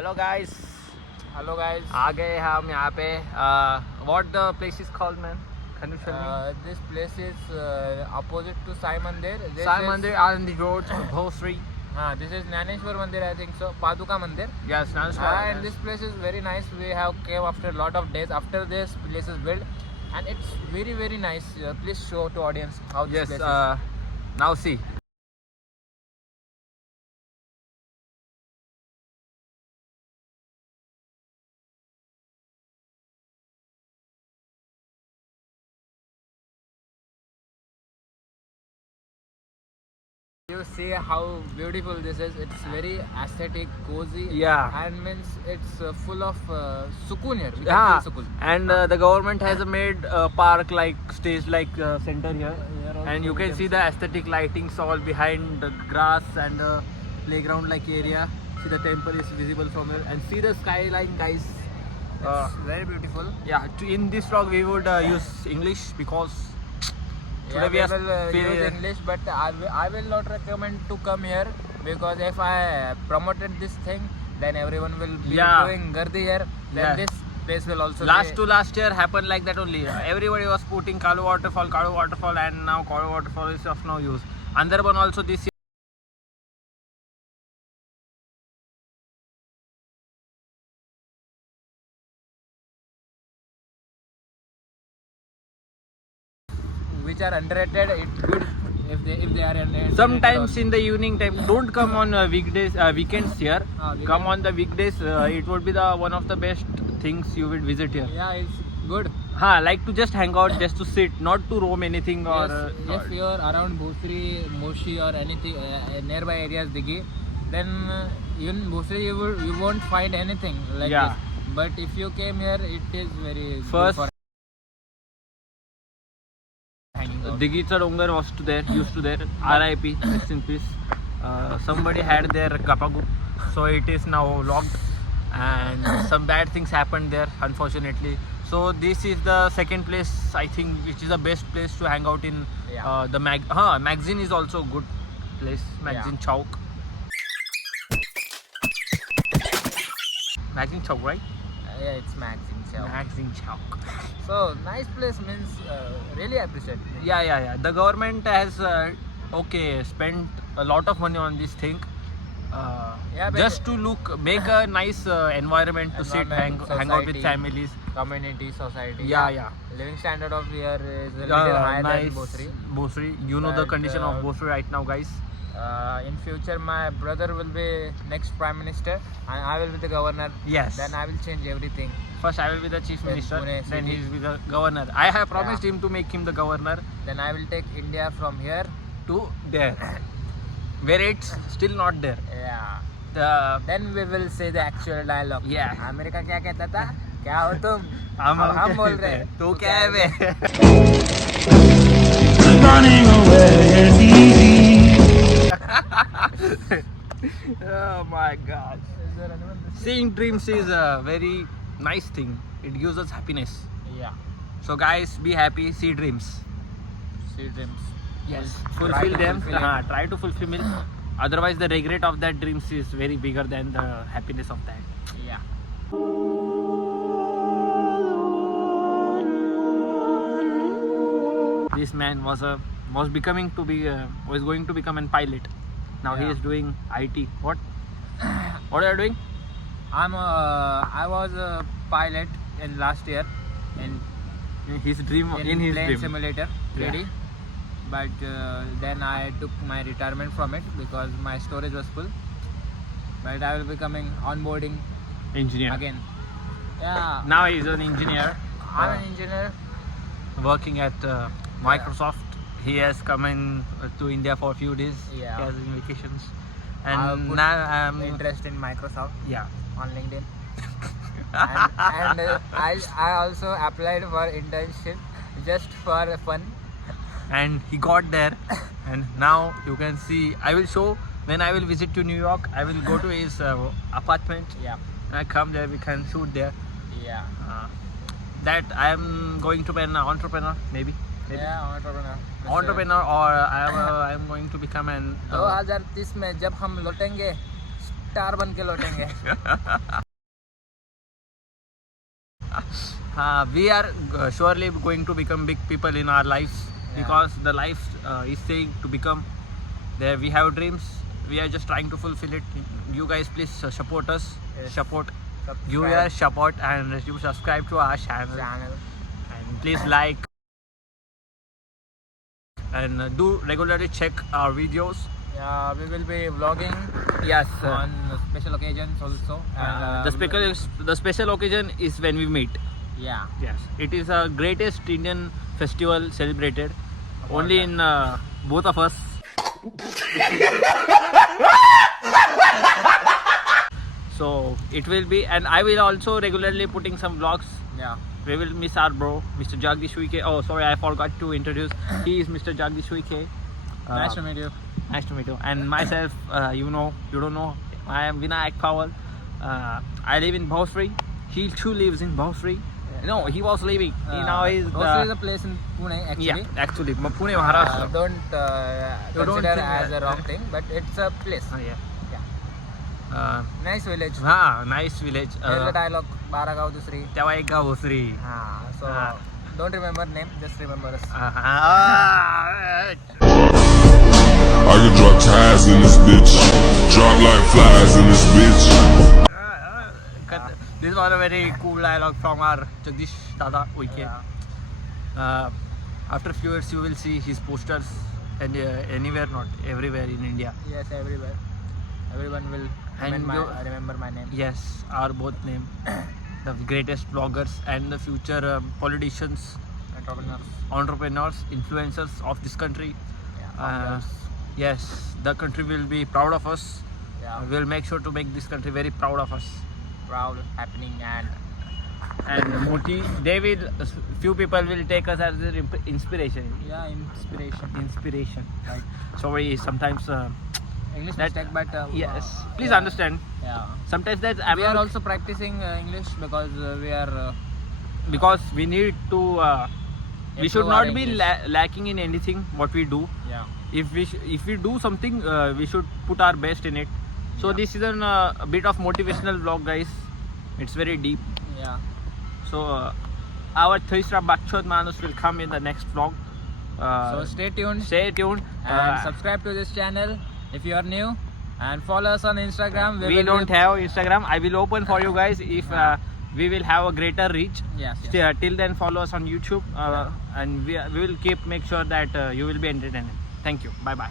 Hello guys Hello guys. आ गए हम यहाँ पे. What the place is called man? Can you tell me? This place is opposite to Sai Mandir. Sai Mandir on the road to Bhosri. This is Naneshwar Mandir, I think so. Paduka Mandir. Yes, And this place is very nice. We have came after a lot of days after this place is built, and it's very nice. Please show to audience how this Yes. place is. Now see. You see how beautiful this is. It's very aesthetic, cozy. Yeah. And means it's full of sukoon here. We can Yeah, feel sukoon. and the government has made a park like stage like center here, Here also and you we can see the aesthetic lightings all behind the grass and the playground like area. See the temple is visible from here, and see the skyline, guys. It's very beautiful. Yeah, in this vlog we would use English because today we Yeah, are we will feel- use English, but I will not recommend to come here because if I promoted this thing, then everyone will be Yeah. doing Gardi here. Then Yeah. this place will also last be, to last year happened like that only. Everybody was putting Kalu waterfall, and now Kalu waterfall is of no use. Andarban also this year. which are underrated. It's good if they are underrated. Sometimes in the evening time, don't come on weekdays, weekends here. Weekend. Come on the weekdays. It would be the one of the best things you will visit here. Yeah, it's good. Like to just hang out, just to sit, not to roam anything or. Yes, if you are around Bhosri, Moshi or anything nearby areas, Dighi, then in Bhosri you won't find anything like Yeah. this. But if you came here, it is very good First- for hanging out. Digitsa Dongar was to there, used to there. RIP, rest in peace. Somebody had their Kapagu, so it is now locked, and some bad things happened there, unfortunately. So this is the second place, I think, which is the best place to hang out in. Yeah. The Magazine is also a good place. Magazine Chowk. Magazine Chowk, right? Yeah, it's Maxine Chow. Magazine Chowk. So nice place means really appreciate. Yeah. The government has spent a lot of money on this thing. Yeah, but- Just to make a nice environment to sit, Environment, hang out with society. families. Community, society. Yeah. Living standard of here is a little higher Nice. than Bhosri. Bhosri. You know the But, condition of Bhosri right now, guys. In future, my brother will be next prime minister, and I will be the governor. Yes. Then I will change everything. First, I will be the chief Yes, minister. Pune Then city. he will be the governor. I have promised Yeah. him to make him the governor Then I will take India from here. to there, where it's still not there. Yeah. The Then we will say the actual dialogue. Yeah. America क्या कहता था? क्या हो तुम? हम हम बोल रहे हैं। तू क्या है बे? Running away is easy. Oh my god. Is there anyone? Seeing dreams is a very nice thing. It gives us happiness. Yeah. So guys, be happy, see dreams. See dreams. Yes. Try Fulfill to them. fulfill it. Try to fulfill it. Otherwise, the regret of that dreams is very bigger than the happiness of that. Yeah. This man was going to become a pilot. Now he Yeah. is doing IT. What? What are you doing? I was a pilot in last year in His dream. In his plane dream. simulator 3D. Yeah. But then I took my retirement from it because my storage was full. But I will be coming onboarding Engineer. again. Yeah. Now he is an engineer. I'm an engineer. Working at Microsoft. He has come in to India for a few days. Yeah. He has in vacations, I'll and put now I'm interest in Microsoft yeah. on LinkedIn. and I also applied for internship just for fun. And he got there, and now you can see. I will show when I will visit to New York. I will go to his apartment. Yeah. I come there. We can shoot there. Yeah. That I am going to be an entrepreneur, maybe. Yeah, entrepreneur. Entrepreneur, or I am going to become an 2030 में जब हम लौटेंगे star बन के लौटेंगे. We are surely going to become big people in our lives because the life is saying to become. There we have dreams. We are just trying to fulfill it. You guys please support us. Yes. Support. Subscribe. You are support and you subscribe to our channel and please like and do regularly check our videos. Yeah, we will be vlogging Yes. on special occasions also. And, The special occasion is when we meet. Yeah. Yes, it is the greatest Indian festival celebrated only in both of us. So it will be, and I will also regularly putting some vlogs. Yeah. We will miss our bro, Mr. Jagdish Uike. Oh, sorry, I forgot to introduce. He is Mr. Jagdish Uike. Nice to meet you. Nice to meet you. And myself, you don't know, I am Vinayak Powell. I live in Bhosri. He too lives in Bhosri. No, he was living. He now is. Bhosri is a place in Pune actually. Yeah, actually, Pune, Maharashtra. Don't You don't consider think as that- a wrong thing, but it's a place. Yeah. Yeah. Nice village. Nice village. Here's the dialogue. Baragav Dusri. तेव्हा एक गाव भोसरी. So don't remember name, just remember us. I can drop ties in this bitch. Drop like flies in this bitch. This was a very cool dialogue from our Jagdish Dada Uike. Yeah. After a few years, you will see his posters and anywhere, not everywhere in India. Yes, everywhere. Everyone will And remember my name. Yes, our both name. The greatest vloggers and the future politicians, entrepreneurs, influencers of this country. Yeah. Yes, the country will be proud of us. Yeah. We'll make sure to make this country very proud of us. Proud, happening, and And they will, few people will take us as their inspiration. yeah, inspiration. Right. Sorry, sometimes. English That- mistake, but Yes, please yeah. understand. Yeah. Sometimes that We are also practicing English because we are because we need to. We should Improve our not be English. lacking in anything what we do. yeah. If we do something, we should put our best in it. So Yeah. this is a bit of motivational vlog, guys. It's very deep. Yeah. So our Thisra Bachchod Manus will come in the next vlog. So stay tuned Stay tuned. and subscribe to this channel if you are new, and follow us on Instagram. We don't have Instagram. I will open for you guys if we will have a greater reach. Yes. Till then, follow us on YouTube, and we will make sure that you will be entertained. Thank you. Bye bye.